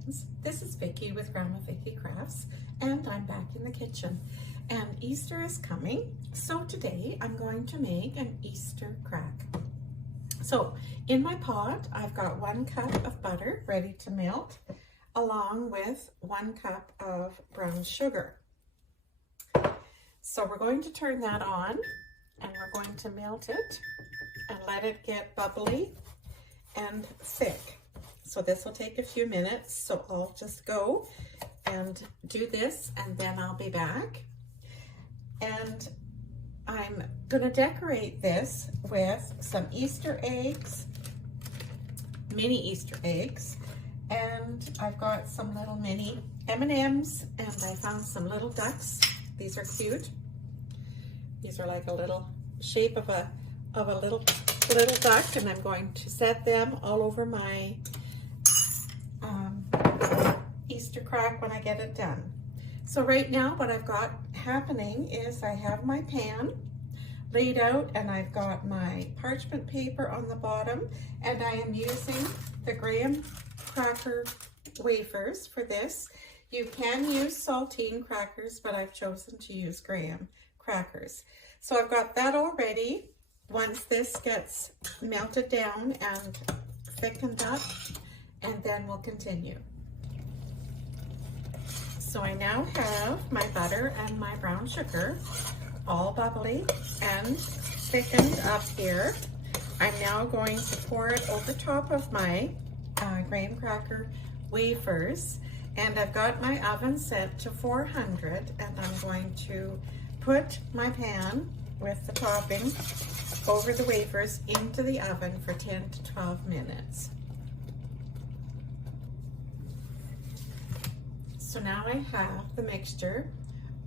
friends, this is Vicki with Gramma Vicki Crafts, and I'm back in the kitchen. And Easter is coming, so today I'm going to make an Easter crack. So in my pot, I've got 1 cup of butter ready to melt, along with 1 cup of brown sugar. So we're going to turn that on, and we're going to melt it and let it get bubbly and thick. So this will take a few minutes, so I'll just go and do this and then I'll be back. And I'm gonna decorate this with some Easter eggs, mini Easter eggs, and I've got some little mini M&Ms, and I found some little ducks. These are cute. These are like a little shape of a little duck, and I'm going to set them all over my Easter crack when I get it done. So right now what I've got happening is I have my pan laid out, and I've got my parchment paper on the bottom, and I am using the graham cracker wafers for this. You can use saltine crackers, but I've chosen to use graham crackers. So I've got that all ready. Once this gets melted down and thickened up, and then we'll continue. So I now have my butter and my brown sugar all bubbly and thickened up here. I'm now going to pour it over top of my graham cracker wafers, and I've got my oven set to 400, and I'm going to put my pan with the topping over the wafers into the oven for 10 to 12 minutes. So now I have the mixture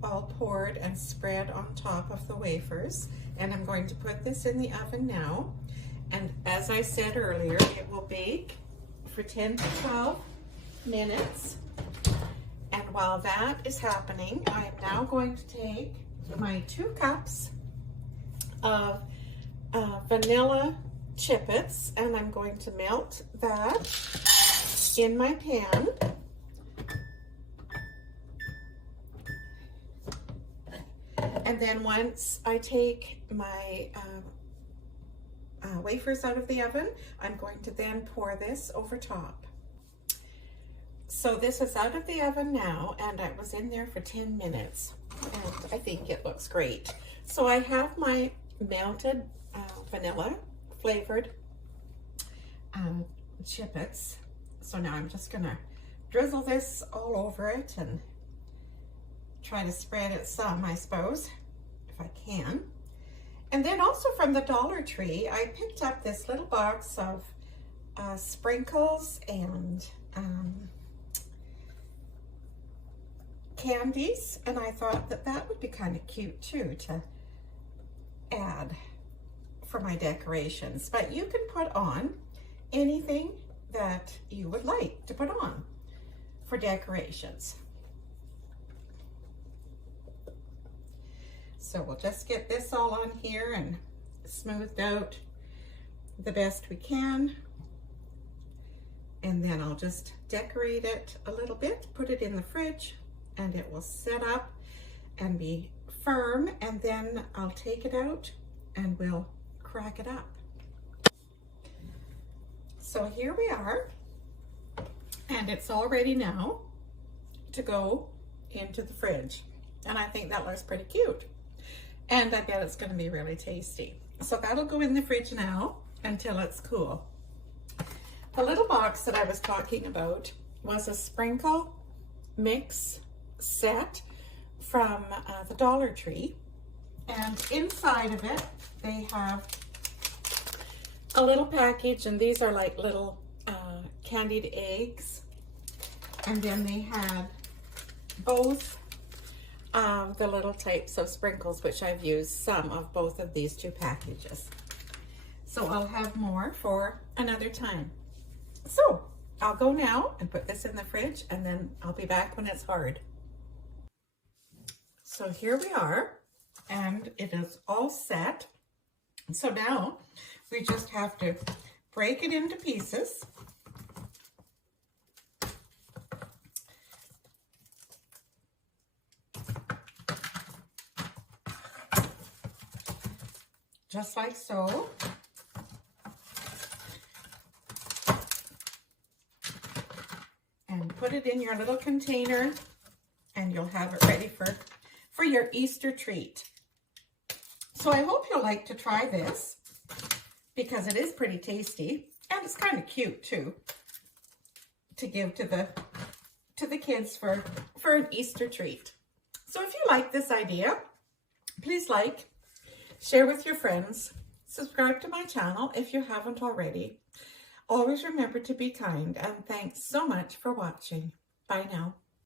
all poured and spread on top of the wafers, and I'm going to put this in the oven now. And as I said earlier, it will bake for 10 to 12 minutes. And while that is happening, I am now going to take my 2 cups of vanilla chippets, and I'm going to melt that in my pan. And then once I take my wafers out of the oven, I'm going to then pour this over top. So this is out of the oven now, and I was in there for 10 minutes, and I think it looks great. So I have my melted vanilla flavored chippets. So now I'm just gonna drizzle this all over it and try to spread it some, I suppose, if I can. And then also from the Dollar Tree, I picked up this little box of sprinkles and candies, and I thought that that would be kind of cute too to add for my decorations. But you can put on anything that you would like to put on for decorations. So we'll just get this all on here and smoothed out the best we can. And then I'll just decorate it a little bit, put it in the fridge, and it will set up and be firm. And then I'll take it out and we'll crack it up. So here we are, and it's all ready now to go into the fridge. And I think that looks pretty cute. And I bet it's going to be really tasty. So that'll go in the fridge now until it's cool. The little box that I was talking about was a sprinkle mix set from the Dollar Tree. And inside of it, they have a little package, and these are like little candied eggs. And then they had both the little types of sprinkles, which I've used some of both of these 2 packages. So I'll have more for another time. So I'll go now and put this in the fridge, and then I'll be back when it's hard. So here we are, and it is all set. So now we just have to break it into pieces just like so. And put it in your little container, and you'll have it ready for your Easter treat. So I hope you'll like to try this, because it is pretty tasty, and it's kind of cute too, to give to the kids for an Easter treat. So if you like this idea, please like, share with your friends, subscribe to my channel if you haven't already. Always remember to be kind, and thanks so much for watching. Bye now.